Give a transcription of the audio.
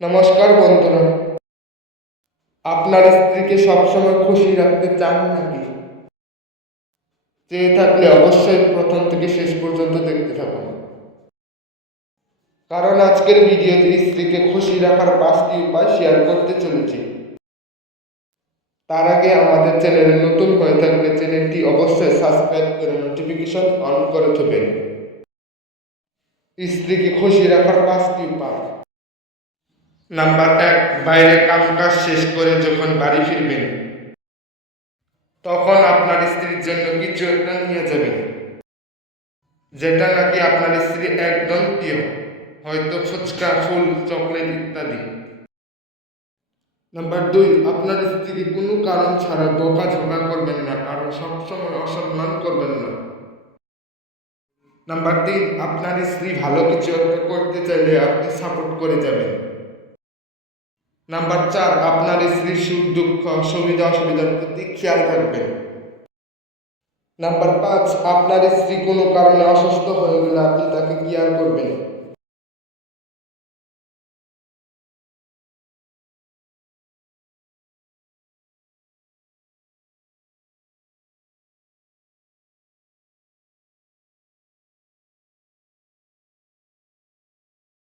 নমস্কার বন্ধুরা, আপনার স্ত্রীকে সবসময় খুশি রাখতে চান নাকি? চেয়ে থাকলে অবশ্যই প্রথম থেকে শেষ পর্যন্ত দেখতে থাকুন, কারণ আজকের ভিডিওতে স্ত্রীকে খুশি রাখার 5টি উপায় শেয়ার করতে চলেছি। তার আগে আমাদের চ্যানেলে নতুন হয়ে থাকলে চ্যানেলটি অবশ্যই সাবস্ক্রাইব করে নোটিফিকেশন অন করে দেবেন। স্ত্রীকে খুশি রাখার 5টি উপায়। নাম্বার 1, বাইরে কাজ শেষ করে যখন বাড়ি ফিরবেন তখন আপনার স্ত্রীর জন্য কিছু একটা নিয়ে যাবেন, যেটা নাকি আপনার স্ত্রী একদম প্রিয়, হয়তো ফুচকা, ফুল, চকলেট ইত্যাদি। নাম্বার 2, আপনার স্ত্রীকে কোনো কারণ ছাড়া বকাঝকা করবেন না আর সবসময় অসম্মান করবেন না। নাম্বার 3, আপনার স্ত্রী ভালো কিছু একটা করতে চাইলে আপনি সাপোর্ট করে যাবেন। নাম্বার 4, আপনার স্ত্রীর সুখ দুঃখ, সুবিধা অসুবিধার প্রতি খেয়াল রাখবেন। নাম্বার 5, আপনার স্ত্রী কোনো কারণে অসুস্থ হয়ে গেলে আপনি তাকে কেয়ার করবেন।